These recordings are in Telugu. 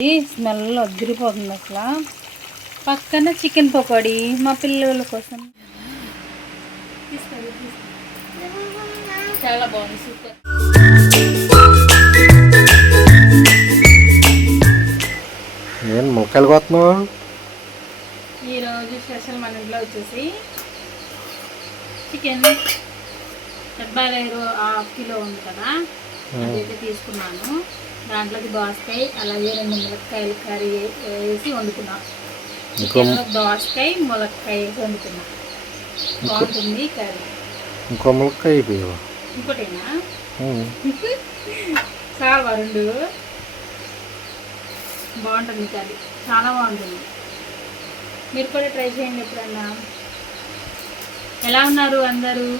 స్మెల్ అదిరిపోతుంది అసలు. పక్కన చికెన్ పకోడీ మా పిల్లల కోసం. చాలా బాగుంది, సూపర్. నేను ముక్కలు కొత్తను. ఈరోజు స్పెషల్ మన ఇంట్లో వచ్చేసి చికెన్ డబ్బాలేరు 1/2 కిలో ఉంది కదా, అదైతే తీసుకున్నాను. దాంట్లోకి దోసకాయ అలాగే 2 ములక్కాయలు కర్రీ వేసి వండుకున్నాను. చికెన్లో దోసకాయ ములక్కాయ వేసి వండుకున్నా. బాగుంటుంది కర్రీ. ఇంకో ములక్కాయ అయిపోయావా? ఇంకోటేనా? కావా 2? బాగుంటుంది కర్రీ, చాలా బాగుంటుంది. మీరు కూడా ట్రై చేయండి ఎప్పుడన్నా. ఎలా ఉన్నారు అందరూ?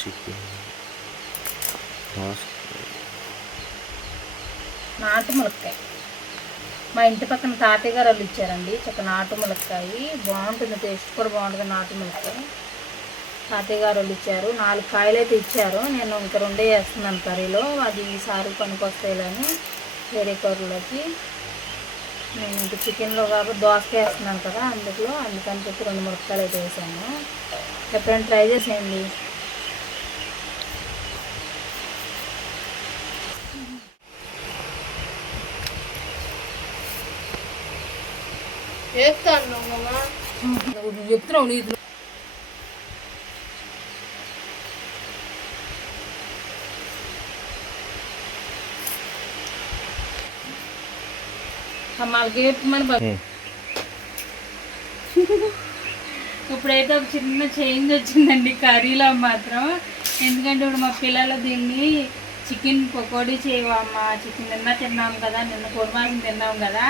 చికెన్ నాటు ములక్కాయ మా ఇంటి పక్కన తాతయ్య గారు వాళ్ళు ఇచ్చారండి. చక్కగా నాటు ములక్కాయ బాగుంటుంది, టేస్ట్ కూడా బాగుంటుంది. నాటు ములక్కాయ తాతయ్య గారు వాళ్ళు ఇచ్చారు. 4 కాయలు అయితే ఇచ్చారు. నేను ఇంకా 2 వేస్తున్నాను కర్రీలో. అది ఈసారి పనికొస్తాయిలని వేరే కర్రీలోకి. నేను ఇంక చికెన్లో కాబట్టి దోసకాయ వేస్తున్నాను కదా, అందుకని చెప్పి 2 ములక్కాయలు అయితే వేసాను. ఎప్పుడైనా ట్రై చేసేయండి. చెప్తున్నావు నీకు. అమ్మాలకి మన ఇప్పుడైతే ఒక చిన్న చేంజ్ వచ్చిందండి కర్రీలో మాత్రం. ఎందుకంటే ఇప్పుడు మా పిల్లలు దీన్ని చికెన్ పకోడీ చేయవమ్మా, చికెన్ తిన్నాం కదా, నిన్న కొడుమాసం తిన్నాం కదా,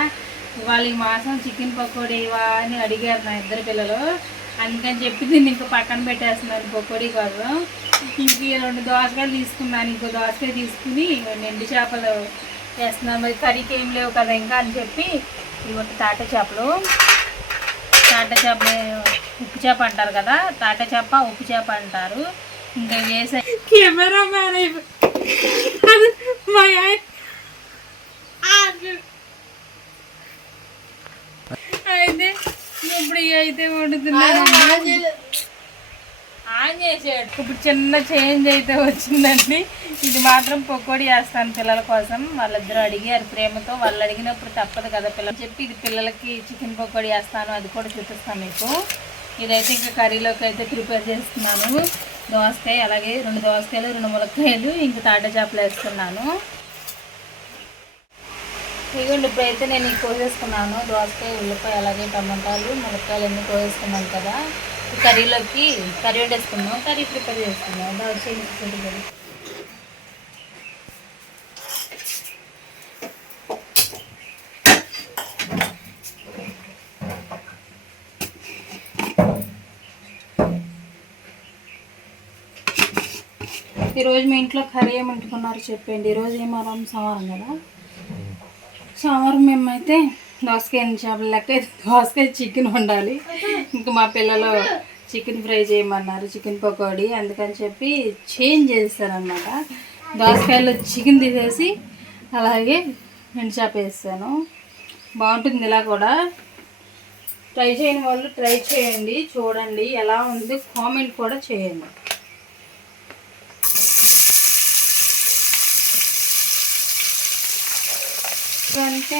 ఇవాళ ఈ మాసం చికెన్ పకోడీ ఇవా అని అడిగారు నా 2 పిల్లలు. అందుకని చెప్పి దీన్ని ఇంకా పక్కన పెట్టేస్తున్నాను పకోడీ కోసం. ఇంక 2 దోసకాయలు తీసుకున్నాను. ఇంకో దోసకాయ తీసుకుని 2 ఎండు చేపలు వేస్తున్నాను. మరి కర్రీకి ఏం లేవు కదా ఇంకా అని చెప్పి ఇవి తాట చేపలు ఉప్పు చేప అంటారు కదా, తాట చేప ఉప్పు చేప అంటారు. ఇంకా వేసే కెమెరా మ్యాన్ అయితే ఇప్పుడు అయితే వండుతున్నాను. ఆన్ చేసాడు. ఇప్పుడు చిన్న చేంజ్ అయితే వచ్చిందండి. ఇది మాత్రం పకోడీ వేస్తాను పిల్లల కోసం. వాళ్ళిద్దరూ అడిగారు ప్రేమతో. వాళ్ళు అడిగినప్పుడు తప్పదు కదా పిల్లలు చెప్పి, ఇది పిల్లలకి చికెన్ పకోడీ వేస్తాను, అది కూడా చూపిస్తాను మీకు. ఇదైతే ఇంకా కర్రీలోకి అయితే ప్రిపేర్ చేస్తున్నాను. దోసకాయ అలాగే 2 దోసకాయలు 2 ములక్కాయలు ఇంకా తాట చేపలు వేస్తున్నాను. ఇదిగోండి ఇప్పుడైతే నేను కోసేసుకున్నాను. దోసకాయ ఉల్లిపాయ అలాగే టమాటాలు ములక్కాయలు అన్నీ కోసేసుకున్నాను కదా. కర్రీలోకి కర్రీ వండేసుకున్నాం, కర్రీ ప్రిపేర్ చేసుకున్నాం. వచ్చేది ఈరోజు మీ ఇంట్లో కర్రీ ఏమి వండుకున్నారు చెప్పండి. ఈరోజు ఏమారం సోమవారం కదా, సోమవారం మేమైతే దోసకాయ చేపల లెక్క అయితే దోసకాయ చికెన్ వండాలి. ఇంకా మా పిల్లలు చికెన్ ఫ్రై చేయమన్నారు, చికెన్ పకోడీ. అందుకని చెప్పి చేంజ్ చేస్తారనమాట. దోసకాయలో చికెన్ తీసేసి అలాగే ఎండు చేప వేస్తాను. బాగుంటుంది ఇలా కూడా. ట్రై చేయని వాళ్ళు ట్రై చేయండి, చూడండి ఎలా ఉంది, కామెంట్ కూడా చేయండి. అంటే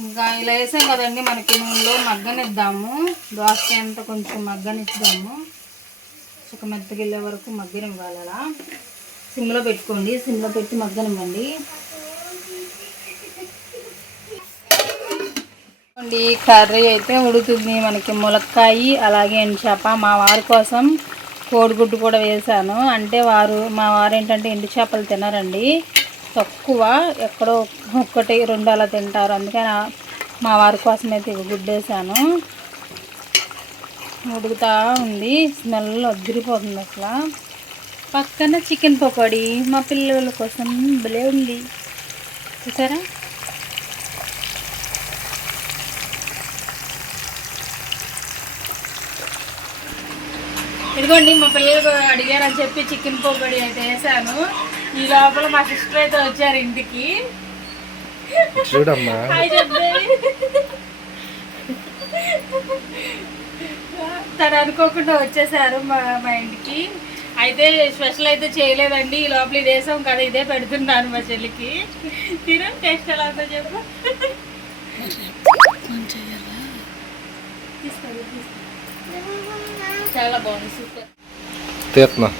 ఇంకా ఇలా వేసాం కదండి, మనకి నూనెలో మగ్గనిద్దాము. దోసకాయ అంతా కొంచెం మగ్గనిద్దాము. ఒక మెత్తగిల్లే వరకు మగ్గనివ్వాలి. అలా సిమ్లో పెట్టుకోండి, సిమ్లో పెట్టి మగ్గనివ్వండి. కర్రీ అయితే ఉడుకుతుంది. మనకి ములక్కాయ అలాగే ఎండు చేప. మా వారి కోసం కోడిగుడ్డు కూడా వేసాను. అంటే మా వారు ఏంటంటే ఎండు చేపలు తినరండి, తక్కువ, ఎక్కడో 1, 2 అలా తింటారు. అందుకని మా వారి కోసం అయితే ఇక గుడ్డేసాను, ఉడుకుతా ఉంది, స్మెల్ వదిలిపోతుంది అసలు. పక్కన చికెన్ పకోడీ మా పిల్లల కోసం భలే ఉంది చూసారా. ఇదిగోండి మా పిల్లలు అడిగారని చెప్పి చికెన్ పకోడీ అయితే వేసాను. ఈ లోపల మా సిస్టర్ అయితే వచ్చారు ఇంటికి. చూడమ్మా, తను అనుకోకుండా వచ్చేసారు మా ఇంటికి. అయితే స్పెషల్ అయితే చేయలేదండి, ఈ లోపల ఇది వేసాం కదా, ఇదే పెడుతున్నాను మా చెల్లికి. తిను, టేస్ట్ ఎలా ఉందో చెప్పు. చాలా బాగుంది, సూపర్. తీస్తున్నా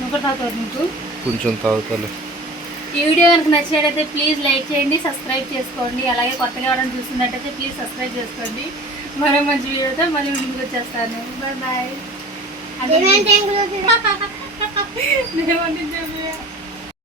నువ్వు తాగుతావు నీకు కొంచెం తాగుతాలే. ఈ వీడియో కనుక నచ్చినట్టయితే ప్లీజ్ లైక్ చేయండి, సబ్స్క్రైబ్ చేసుకోండి. అలాగే కొత్తగా ఎవరైనా చూస్తున్నట్టయితే ప్లీజ్ సబ్స్క్రైబ్ చేసుకోండి. మరో మంచి వీడియోతో మళ్ళీ ముందుకు వచ్చేస్తాను. Bye bye.